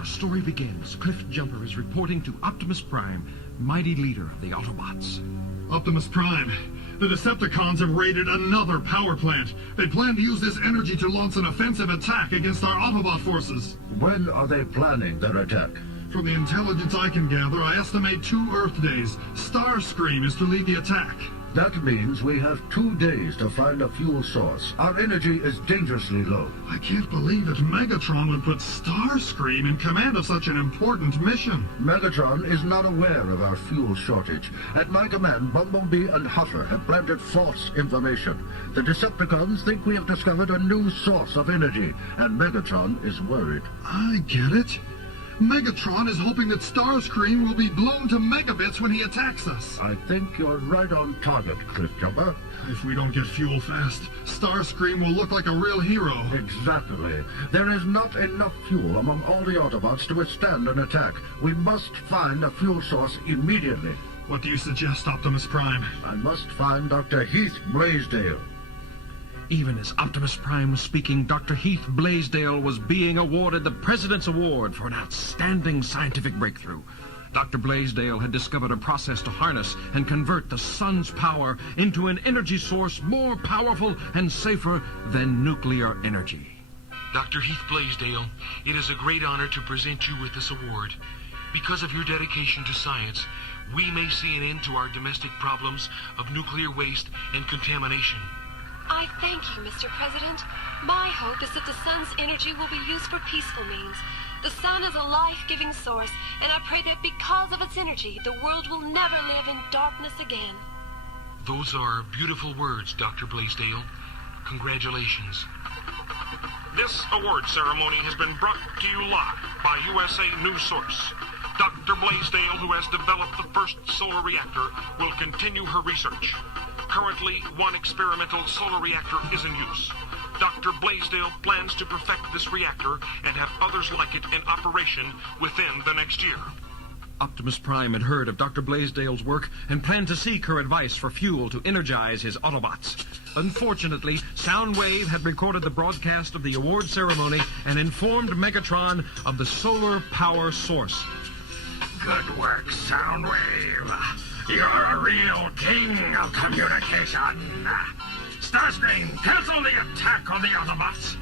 our story begins, Cliff Jumper is reporting to Optimus Prime, mighty leader of the Autobots. Optimus Prime, the Decepticons have raided another power plant. They plan to use this energy to launch an offensive attack against our Autobot forces. When are they planning their attack? From the intelligence I can gather, I estimate 2 Earth days. Starscream is to lead the attack. That means we have 2 days to find a fuel source. Our energy is dangerously low. I can't believe that Megatron would put Starscream in command of such an important mission. Megatron is not aware of our fuel shortage. At my command, Bumblebee and Huffer have planted false information. The Decepticons think we have discovered a new source of energy, and Megatron is worried. I get it. Megatron is hoping that Starscream will be blown to megabits when he attacks us. I think you're right on target, Cliff Jumper. If we don't get fuel fast, Starscream will look like a real hero. Exactly. There is not enough fuel among all the Autobots to withstand an attack. We must find a fuel source immediately. What do you suggest, Optimus Prime? I must find Dr. Heath Blaisdell. Even as Optimus Prime was speaking, Dr. Heath Blaisdell was being awarded the President's Award for an outstanding scientific breakthrough. Dr. Blaisdell had discovered a process to harness and convert the sun's power into an energy source more powerful and safer than nuclear energy. Dr. Heath Blaisdell, it is a great honor to present you with this award. Because of your dedication to science, we may see an end to our domestic problems of nuclear waste and contamination. I thank you, Mr. President. My hope is that the sun's energy will be used for peaceful means. The sun is a life-giving source, and I pray that because of its energy, the world will never live in darkness again. Those are beautiful words, Dr. Blaisdell. Congratulations. This award ceremony has been brought to you live by USA News Source. Dr. Blaisdell, who has developed the first solar reactor, will continue her research. Currently, 1 experimental solar reactor is in use. Dr. Blaisdell plans to perfect this reactor and have others like it in operation within the next year. Optimus Prime had heard of Dr. Blaisdell's work and planned to seek her advice for fuel to energize his Autobots. Unfortunately, Soundwave had recorded the broadcast of the award ceremony and informed Megatron of the solar power source. Good work, Soundwave. You're a real king of communication. Starscream, cancel the attack on the Autobots.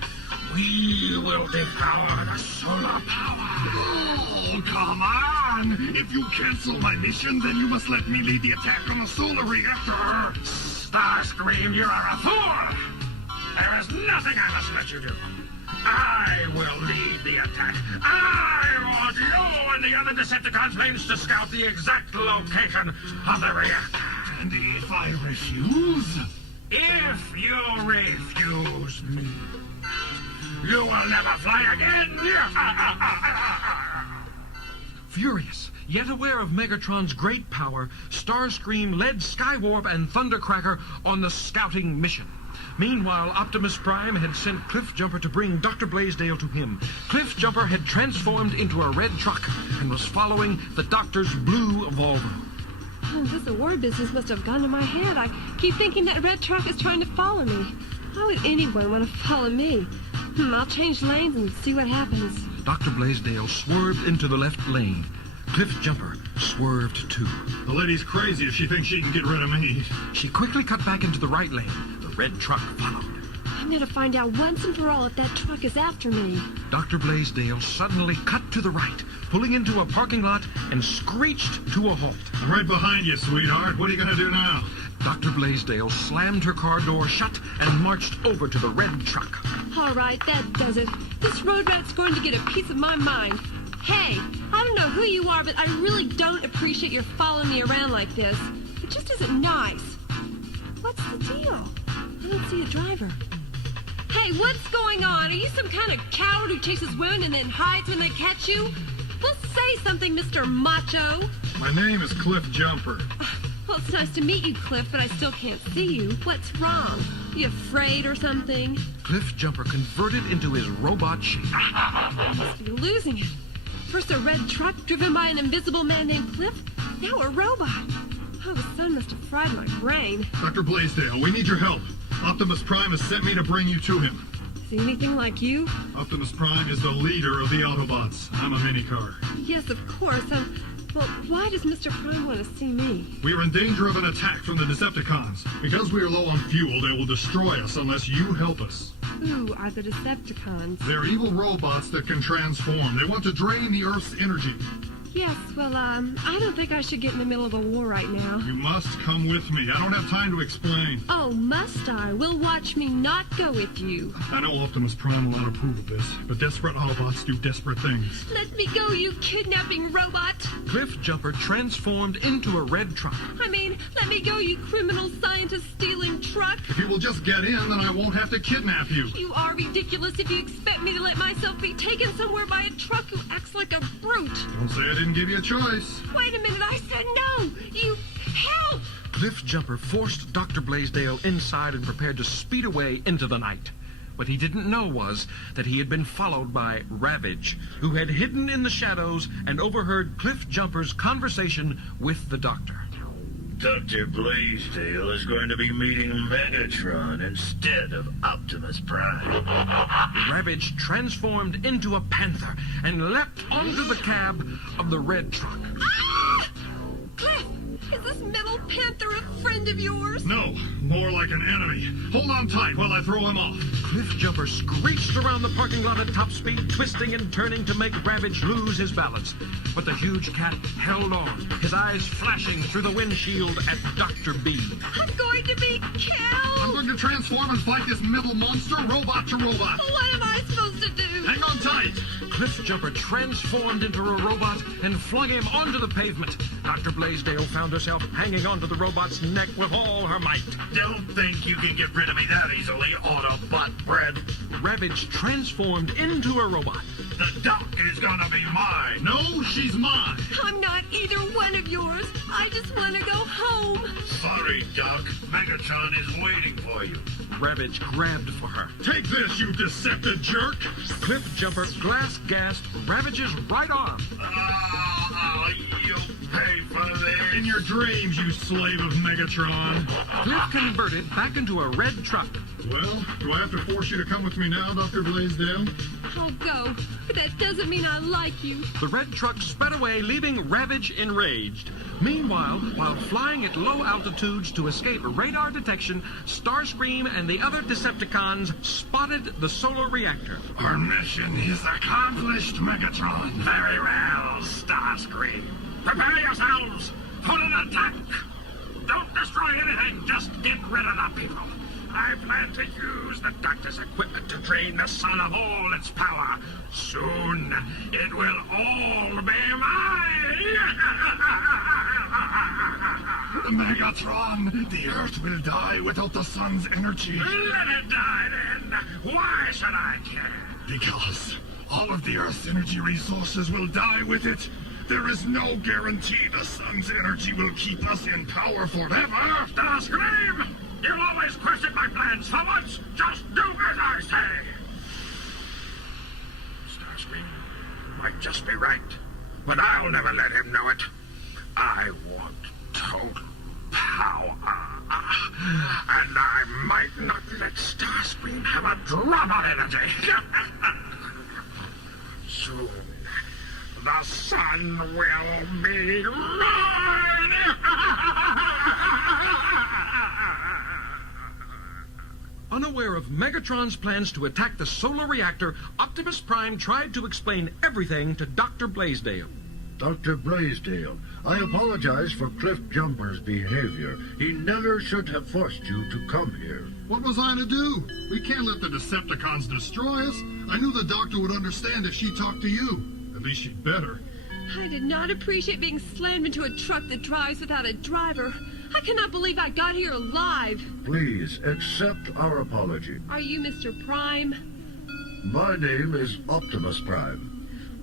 We will devour the solar power. Oh, come on! If you cancel my mission, then you must let me lead the attack on the solar reactor. Starscream, you are a fool. There is nothing I must let you do. I will lead the attack. I want you and the other Decepticon planes to scout the exact location of the reactor. And if I refuse? If you refuse me, you will never fly again. Furious, yet aware of Megatron's great power, Starscream led Skywarp and Thundercracker on the scouting mission. Meanwhile, Optimus Prime had sent Cliff Jumper to bring Dr. Blaisdell to him. Cliff Jumper had transformed into a red truck and was following the doctor's blue Volvo. Oh, this award business must have gone to my head. I keep thinking that red truck is trying to follow me. Why would anyone want to follow me? I'll change lanes and see what happens. Dr. Blaisdell swerved into the left lane. Cliff Jumper swerved too. The lady's crazy if she thinks she can get rid of me. She quickly cut back into the right lane. The red truck followed. I'm going to find out once and for all if that truck is after me. Dr. Blaisdell suddenly cut to the right, pulling into a parking lot and screeched to a halt. I'm right behind you, sweetheart. What are you going to do now? Dr. Blaisdell slammed her car door shut and marched over to the red truck. All right, that does it. This road rat's going to get a piece of my mind. Hey, I don't know who you are, but I really don't appreciate your following me around like this. It just isn't nice. What's the deal? I don't see a driver. Hey, what's going on? Are you some kind of coward who chases women and then hides when they catch you? Well, say something, Mr. Macho. My name is Cliff Jumper. Well, it's nice to meet you, Cliff, but I still can't see you. What's wrong? You afraid or something? Cliff Jumper converted into his robot shape. Must be losing it. First a red truck driven by an invisible man named Cliff, now a robot. Oh, the sun must have fried my brain. Dr. Blaisdell, we need your help. Optimus Prime has sent me to bring you to him. See anything like you? Optimus Prime is the leader of the Autobots. I'm a minicar. Yes, of course. Well, why does Mr. Prime want to see me? We are in danger of an attack from the Decepticons. Because we are low on fuel, they will destroy us unless you help us. Who are the Decepticons? They're evil robots that can transform. They want to drain the Earth's energy. Yes, well, I don't think I should get in the middle of a war right now. You must come with me. I don't have time to explain. Oh, must I? Will watch me not go with you. I know Optimus Prime will not approve of this, but desperate Autobots do desperate things. Let me go, you kidnapping robot! Cliff Jumper transformed into a red truck. I mean, let me go, you criminal scientist-stealing truck! If you will just get in, then I won't have to kidnap you. You are ridiculous if you expect me to let myself be taken somewhere by a truck who acts like a brute. Don't say I didn't give you a choice. Wait a minute, I said no! You help! Cliff Jumper forced Dr. Blaisdell inside and prepared to speed away into the night. What he didn't know was that he had been followed by Ravage, who had hidden in the shadows and overheard Cliff Jumper's conversation with the doctor. Dr. Blaisdell is going to be meeting Megatron instead of Optimus Prime. Ravage transformed into a panther and leapt onto the cab of the red truck. Ah! Cliff, is this metal panther a friend of yours? No, more like an enemy. Hold on tight while I throw him off. Cliff Jumper screeched around the parking lot at top speed, twisting and turning to make Ravage lose his balance. But the huge cat held on, his eyes flashing through the windshield at Dr. B. I'm going to be killed! I'm going to transform and fight this metal monster robot to robot. What am I supposed to do? Hang on tight. Cliff Jumper transformed into a robot and flung him onto the pavement. Dr. Blaisdell found herself hanging onto the robot's neck with all her might. Don't think you can get rid of me that easily, Autobot bread. Ravage transformed into a robot. The doc is gonna be mine. No, she's mine. I'm not either one of yours. I just want to go home. Sorry, Doc. Megatron is waiting for you. Ravage grabbed for her. Take this, you deceptive jerk. Cliff Jumper glass-gassed Ravage's right arm. You'll pay for this. In your dreams, you slave of Megatron. Cliff converted back into a red truck. Well, do I have to force you to come with me now, Dr. Blaisdell? I'll go, but that doesn't mean I like you. The red truck sped away, leaving Ravage enraged. Meanwhile, while flying at low altitudes to escape radar detection, Starscream and the other Decepticons spotted the solar reactor. Our mission is accomplished, Megatron. Very well, Starscream. Prepare yourselves for an attack. Don't destroy anything, just get rid of the people. I plan to use the doctor's equipment to drain the sun of all its power. Soon, it will all be mine. Megatron, the Earth will die without the sun's energy. Let it die then. Why should I care? Because all of the Earth's energy resources will die with it. There is no guarantee the sun's energy will keep us in power forever. Starscream! You'll always question my plans so much. Just do as I say. Starscream might just be right, but I'll never let him know it. I want total power. And I might not let Starscream have a drop of energy. Soon, the sun will be mine. Unaware of Megatron's plans to attack the solar reactor, Optimus Prime tried to explain everything to Dr. Blaisdell. Dr. Blaisdell, I apologize for Cliff Jumper's behavior. He never should have forced you to come here. What was I to do? We can't let the Decepticons destroy us. I knew the doctor would understand if she talked to you. At least she'd better. I did not appreciate being slammed into a truck that drives without a driver. I cannot believe I got here alive. Please accept our apology. Are you Mr. Prime? My name is Optimus Prime.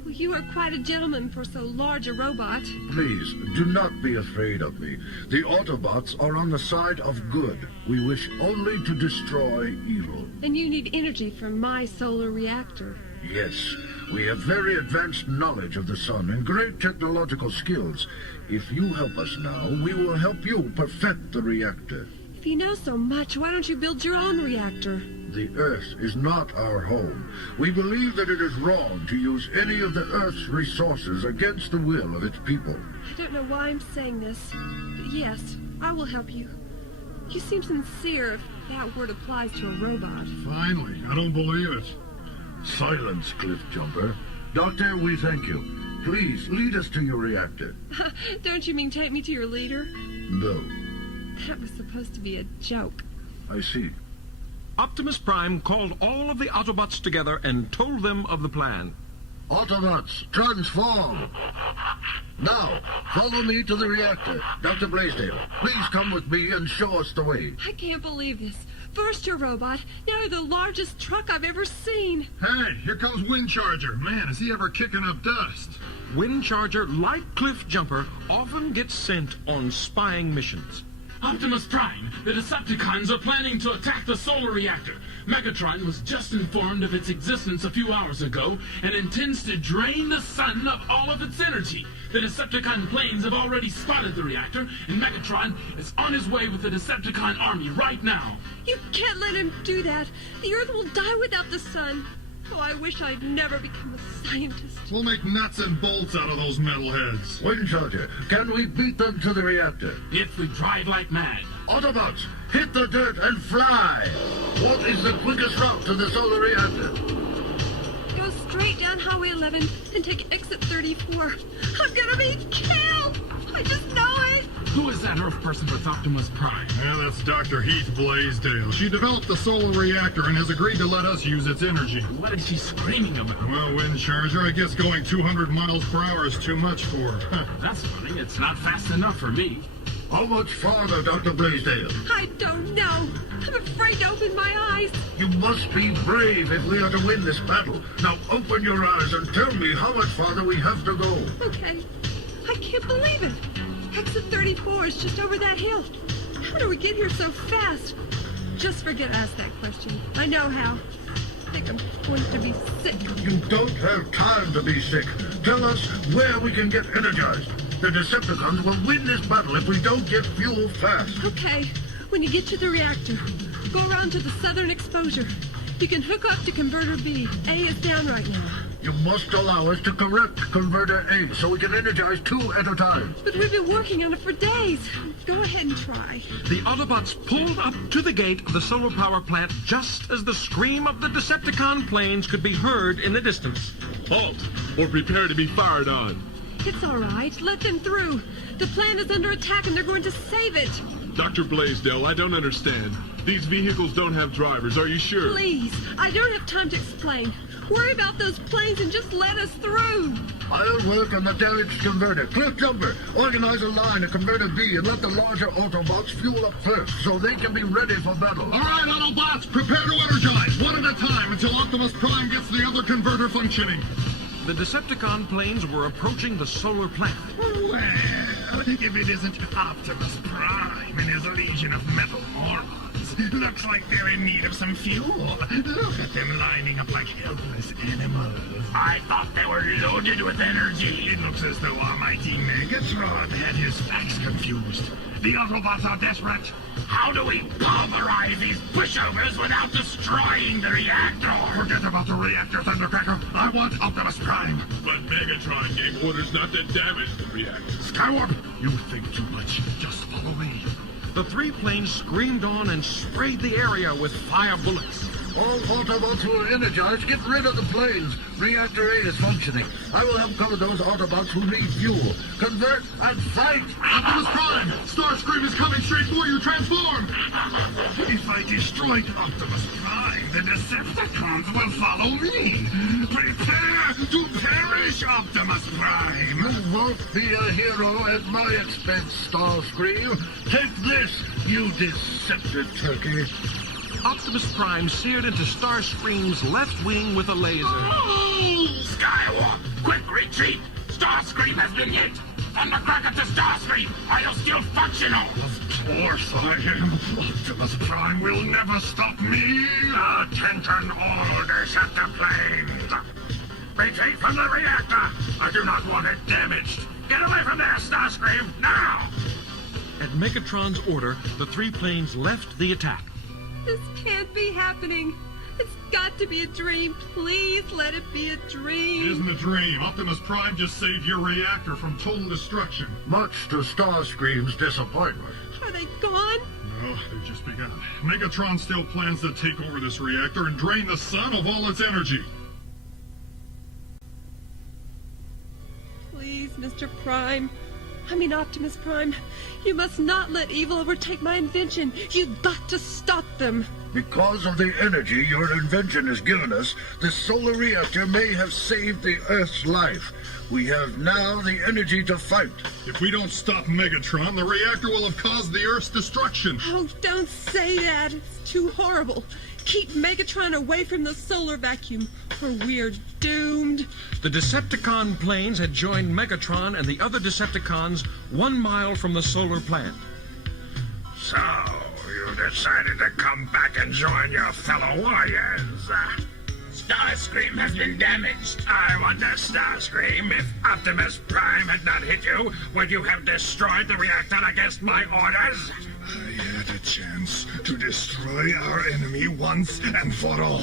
Well, you are quite a gentleman for so large a robot. Please, do not be afraid of me. The Autobots are on the side of good. We wish only to destroy evil. And you need energy from my solar reactor. Yes, we have very advanced knowledge of the sun and great technological skills. If you help us now, we will help you perfect the reactor. If you know so much, why don't you build your own reactor? The Earth is not our home. We believe that it is wrong to use any of the Earth's resources against the will of its people. I don't know why I'm saying this, but yes, I will help you. You seem sincere if that word applies to a robot. Finally, I don't believe it. Silence, Cliff Jumper. Doctor, we thank you. Please, lead us to your reactor. Don't you mean take me to your leader? No, That was supposed to be a joke. I see. Optimus Prime called all of the Autobots together and told them of the plan. Autobots, transform! Now, follow me to the reactor. Dr. Blaisdell, please come with me and show us the way. I can't believe this. First your robot, now you're the largest truck I've ever seen. Hey, here comes Windcharger. Man, is he ever kicking up dust? Windcharger, like Cliff Jumper, often gets sent on spying missions. Optimus Prime, the Decepticons are planning to attack the solar reactor. Megatron was just informed of its existence a few hours ago and intends to drain the sun of all of its energy. The Decepticon planes have already spotted the reactor, and Megatron is on his way with the Decepticon army right now. You can't let him do that. The Earth will die without the sun. Oh, I wish I'd never become a scientist. We'll make nuts and bolts out of those metalheads. Windcharger, can we beat them to the reactor? If we drive like mad. Autobots, hit the dirt and fly! What is the quickest route to the solar reactor? Go straight down Highway 11 and take exit 34. I'm gonna be killed! I just know it! Who is that Earth person with Optimus Prime? Yeah, that's Dr. Heath Blaisdell. She developed the solar reactor and has agreed to let us use its energy. What is she screaming about? Well, Windcharger, I guess going 200 miles per hour is too much for her. That's funny. It's not fast enough for me. How much farther, Dr. Blaisdell? I don't know. I'm afraid to open my eyes. You must be brave if we are to win this battle. Now open your eyes and tell me how much farther we have to go. Okay. I can't believe it. Exit 34 is just over that hill. How do we get here so fast? Just forget to ask that question. I know how. I think I'm going to be sick. You don't have time to be sick. Tell us where we can get energized. The Decepticons will win this battle if we don't get fuel fast. Okay. When you get to the reactor, go around to the southern exposure. You can hook up to Converter B. A is down right now. You must allow us to correct Converter A so we can energize two at a time. But we've been working on it for days. Go ahead and try. The Autobots pulled up to the gate of the solar power plant just as the scream of the Decepticon planes could be heard in the distance. Halt, or prepare to be fired on. It's all right. Let them through. The plant is under attack and they're going to save it. Dr. Blaisdell, I don't understand. These vehicles don't have drivers, are you sure? Please, I don't have time to explain. Worry about those planes and just let us through. I'll work on the damaged converter. Cliff Jumper, organize a line at Converter B and let the larger Autobots fuel up first so they can be ready for battle. All right, Autobots, prepare to energize, one at a time, until Optimus Prime gets the other converter functioning. The Decepticon planes were approaching the solar plant. Well, if it isn't Optimus Prime and his legion of metal morons. Looks like they're in need of some fuel. Look at them lining up like helpless animals. I thought they were loaded with energy. It looks as though Almighty Megatron had his facts confused. The Autobots are desperate. How do we pulverize these pushovers without destroying the reactor? Forget about the reactor, Thundercracker. I want Optimus Prime. But Megatron gave orders not to damage the reactor. Skywarp, you think too much. Just follow me. The three planes screamed on and sprayed the area with fire bullets. All Autobots who are energized, get rid of the planes. Reactor A is functioning. I will help cover those Autobots who need fuel. Convert and fight! Optimus Prime! Starscream is coming straight for you! Transform! If I destroy Optimus Prime, the Decepticons will follow me! Prepare to perish, Optimus Prime! You won't be a hero at my expense, Starscream. Take this, you deceptive turkey. Optimus Prime seared into Starscream's left wing with a laser. Skywalk, quick retreat! Starscream has been hit! Thundercracker to Starscream! Are you still functional? Of course I am. Optimus Prime will never stop me! Attention all Deceptiplanes! Retreat from the reactor! I do not want it damaged! Get away from there, Starscream, now! At Megatron's order, the three planes left the attack. This can't be happening. It's got to be a dream. Please let it be a dream. It isn't a dream. Optimus Prime just saved your reactor from total destruction. Much to Starscream's disappointment. Are they gone? No, they've just begun. Megatron still plans to take over this reactor and drain the sun of all its energy. Please, Mr. Prime. Optimus Prime. You must not let evil overtake my invention. You've got to stop them. Because of the energy your invention has given us, the solar reactor may have saved the Earth's life. We have now the energy to fight. If we don't stop Megatron, the reactor will have caused the Earth's destruction. Oh, don't say that. It's too horrible. Keep Megatron away from the solar vacuum, or we're doomed. The Decepticon planes had joined Megatron and the other Decepticons 1 mile from the solar plant. So, you decided to come back and join your fellow warriors. Starscream has been damaged. I wonder, Starscream, if Optimus Prime had not hit you, would you have destroyed the reactor against my orders? I had a chance to destroy our enemy once and for all.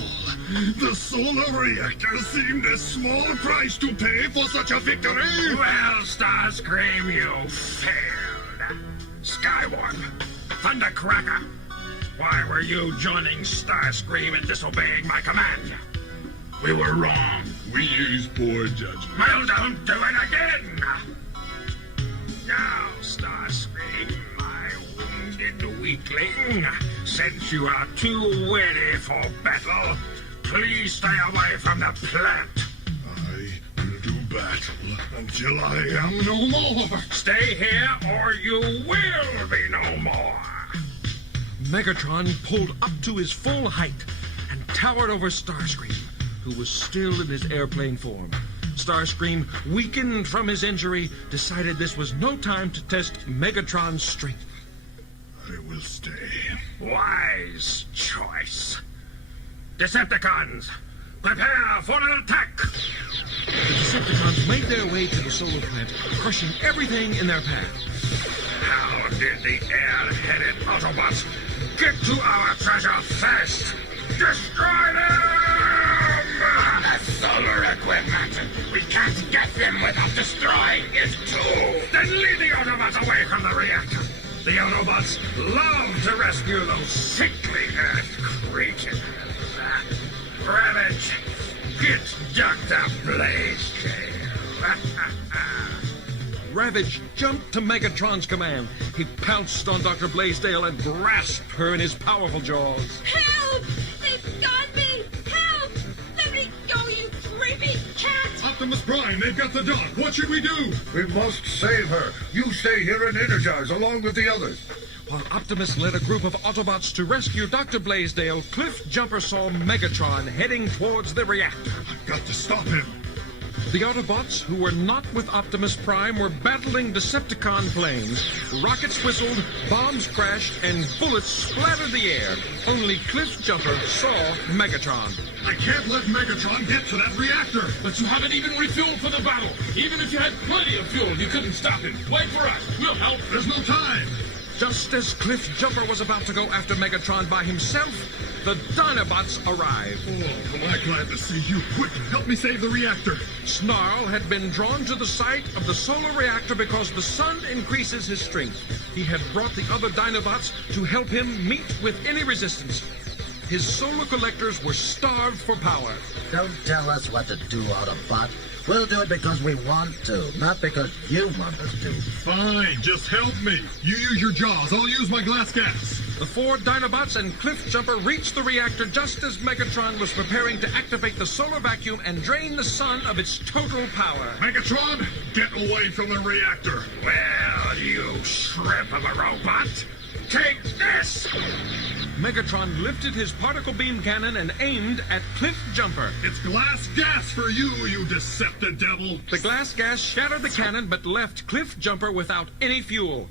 The solar reactor seemed a small price to pay for such a victory. Well, Starscream, you failed. Skywarp, Thundercracker, why were you joining Starscream and disobeying my command? We were wrong. We used poor judgment. Well, don't do it again. Now, Starscream, my wounded weakling, since you are too wary for battle, please stay away from the plant. I will do battle until I am no more. Stay here or you will be no more. Megatron pulled up to his full height and towered over Starscream, who was still in his airplane form. Starscream, weakened from his injury, decided this was no time to test Megatron's strength. I will stay. Wise choice. Decepticons, prepare for an attack. The Decepticons made their way to the solar plant, crushing everything in their path. How did the air-headed Autobots get to our treasure first? Destroy them! The solar equipment. We can't get them without destroying it too. Then lead the Autobots away from the reactor. The Autobots love to rescue those sickly Earth creatures. Ravage, get Dr. Blaze-Tail. Ravage jumped to Megatron's command. He pounced on Dr. Blaze-Tail and grasped her in his powerful jaws. Help! They've got me! Help! Let me go, you creepy cat! Optimus Prime, they've got the dog. What should we do? We must save her. You stay here and energize along with the others. While Optimus led a group of Autobots to rescue Dr. Blaze-Tail, Cliff Jumper saw Megatron heading towards the reactor. I've got to stop him. The Autobots, who were not with Optimus Prime, were battling Decepticon planes. Rockets whistled, bombs crashed, and bullets splattered the air. Only Cliff Jumper saw Megatron. I can't let Megatron get to that reactor. But you haven't even refueled for the battle. Even if you had plenty of fuel, you couldn't stop him. Wait for us. We'll help. There's no time. Just as Cliff Jumper was about to go after Megatron by himself, the Dinobots arrived. Oh, am I glad to see you. Quick, help me save the reactor. Snarl had been drawn to the site of the solar reactor because the sun increases his strength. He had brought the other Dinobots to help him meet with any resistance. His solar collectors were starved for power. Don't tell us what to do, Autobot. We'll do it because we want to, not because you want us to. Fine, just help me. You use your jaws, I'll use my glass gas. The four Dinobots and Cliff Jumper reached the reactor just as Megatron was preparing to activate the solar vacuum and drain the sun of its total power. Megatron, get away from the reactor. Well, you shrimp of a robot, take this! Megatron lifted his particle beam cannon and aimed at Cliff Jumper. It's glass gas for you, you deceptive devil. The glass gas shattered the cannon but left Cliff Jumper without any fuel.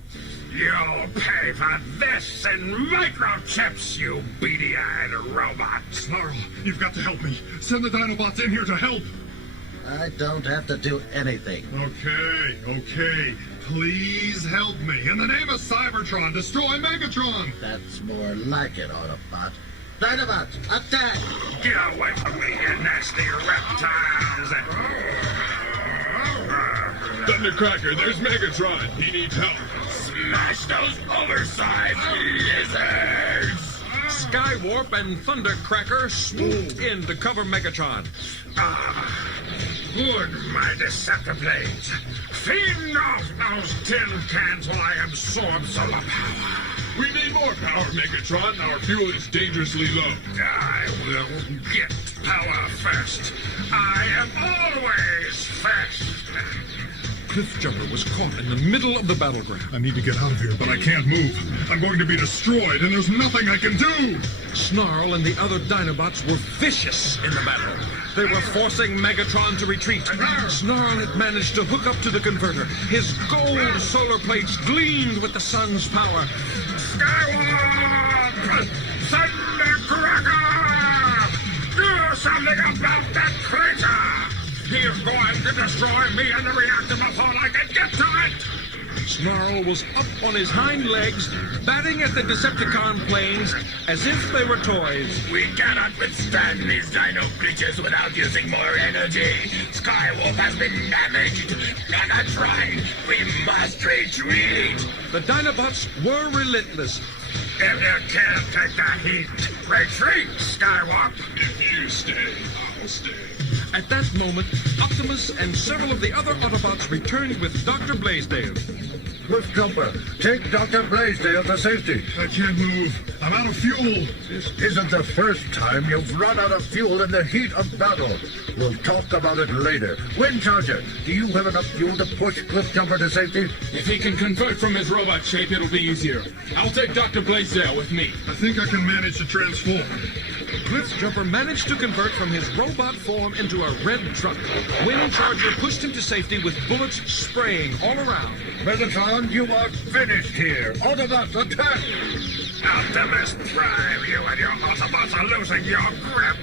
You'll pay for this in microchips, you beady-eyed robot. Snarl, you've got to help me. Send the Dinobots in here to help. I don't have to do anything. Okay. Please help me. In the name of Cybertron, destroy Megatron! That's more like it, Autobot. Dinobots, attack! Get away from me, you nasty reptiles! Thundercracker, there's Megatron. He needs help. Smash those oversized lizards! Skywarp and Thundercracker swoop in to cover Megatron. Good, my Deceptiblades. Feed off those tin cans while I absorb solar power. We need more power, Megatron. Our fuel is dangerously low. I will get power first. I am always first. Cliffjumper was caught in the middle of the battleground. I need to get out of here, but I can't move. I'm going to be destroyed, and there's nothing I can do! Snarl and the other Dinobots were vicious in the battle. They were forcing Megatron to retreat. Snarl had managed to hook up to the converter. His gold solar plates gleamed with the sun's power. Skywalk! Thundercracker! Do something about that creature! He is going to destroy me and the reactor before I can get to it! Snarl was up on his hind legs, batting at the Decepticon planes as if they were toys. We cannot withstand these dino creatures without using more energy. Skywolf has been damaged. Megatron, we must retreat. The Dinobots were relentless. If you can't take the heat, retreat, Skywolf. If you stay, I'll stay. At that moment, Optimus and several of the other Autobots returned with Dr. Blaisdell. Cliffjumper, take Dr. Blaisdell to safety. I can't move. I'm out of fuel. This isn't the first time you've run out of fuel in the heat of battle. We'll talk about it later. Windcharger, do you have enough fuel to push Cliffjumper to safety? If he can convert from his robot shape, it'll be easier. I'll take Dr. Blaisdell with me. I think I can manage to transform. Cliffjumper managed to convert from his robot form into a red truck. Windcharger pushed him to safety with bullets spraying all around. Megatron, you are finished here. Autobots, attack! Optimus Prime, you and your Autobots are losing your grip.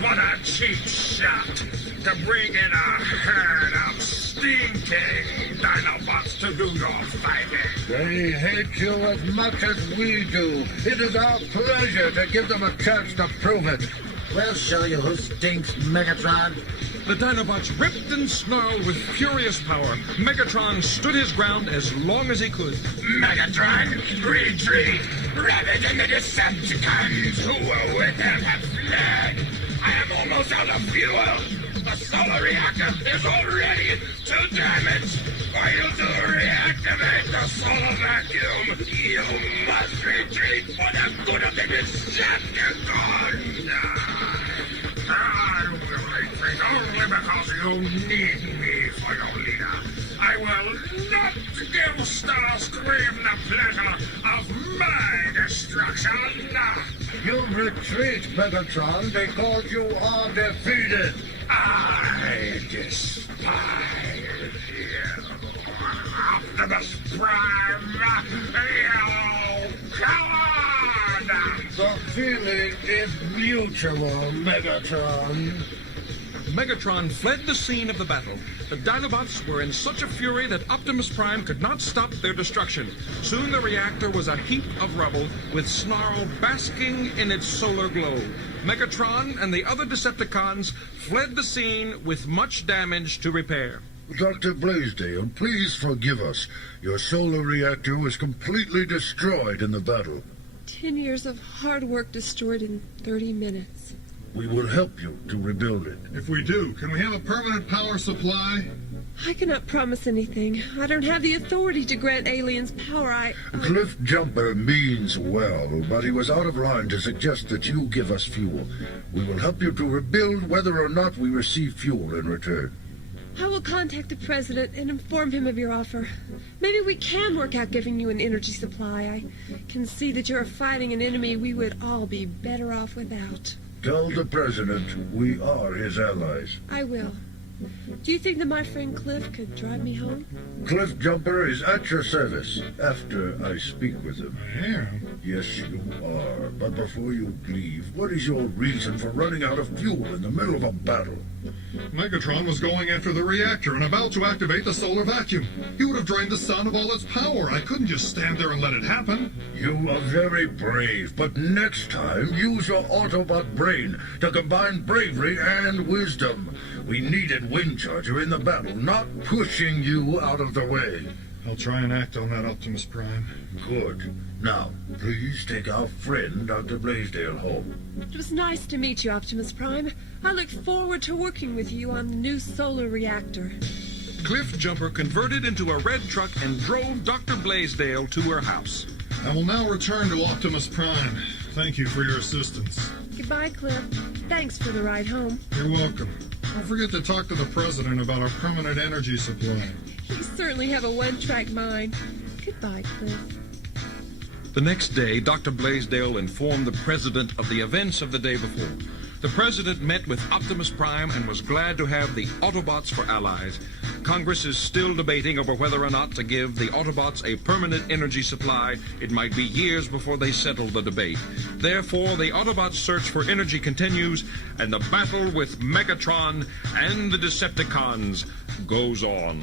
What a cheap shot to bring in a herd of stinking Dinobots to do your fighting. They hate you as much as we do. It is our pleasure to give them a chance to prove it. We'll show you who stinks, Megatron. The Dinobots ripped and snarled with furious power. Megatron stood his ground as long as he could. Megatron, retreat! Rabbit and the Decepticons who were with him have fled. I am almost out of fuel. The solar reactor is already too damaged. For you to reactivate the solar vacuum, you must retreat for the good of the Decepticons. I will retreat only because you need me for your leader. I will not give Starscream the pleasure of my destruction. You retreat, Megatron, because you are defeated. I despise you, Optimus Prime, you coward! The feeling is mutual, Megatron. Megatron fled the scene of the battle. The Dinobots were in such a fury that Optimus Prime could not stop their destruction. Soon the reactor was a heap of rubble, with Snarl basking in its solar glow. Megatron and the other Decepticons fled the scene with much damage to repair. Dr. Blaisdell, please forgive us. Your solar reactor was completely destroyed in the battle. 10 years of hard work destroyed in 30 minutes. We will help you to rebuild it. If we do, can we have a permanent power supply? I cannot promise anything. I don't have the authority to grant aliens power. Cliffjumper means well, but he was out of line to suggest that you give us fuel. We will help you to rebuild whether or not we receive fuel in return. I will contact the president and inform him of your offer. Maybe we can work out giving you an energy supply. I can see that you're fighting an enemy we would all be better off without. Tell the president we are his allies. I will. Do you think that my friend Cliff could drive me home? Cliffjumper is at your service after I speak with him. Yeah. Yes, you are. But before you leave, what is your reason for running out of fuel in the middle of a battle? Megatron was going after the reactor and about to activate the solar vacuum. He would have drained the sun of all its power. I couldn't just stand there and let it happen. You are very brave, but next time use your Autobot brain to combine bravery and wisdom. We needed Wind Charger in the battle, not pushing you out of the way. I'll try and act on that, Optimus Prime. Good. Now, please take our friend Dr. Blaisdell home. It was nice to meet you, Optimus Prime. I look forward to working with you on the new solar reactor. Cliff Jumper converted into a red truck and drove Dr. Blaisdell to her house. I will now return to Optimus Prime. Thank you for your assistance. Goodbye, Cliff. Thanks for the ride home. You're welcome. Don't forget to talk to the President about our permanent energy supply. You certainly have a one-track mind. Goodbye, Cliff. The next day, Dr. Blaisdell informed the President of the events of the day before. The President met with Optimus Prime and was glad to have the Autobots for allies. Congress is still debating over whether or not to give the Autobots a permanent energy supply. It might be years before they settle the debate. Therefore, the Autobots' search for energy continues, and the battle with Megatron and the Decepticons goes on.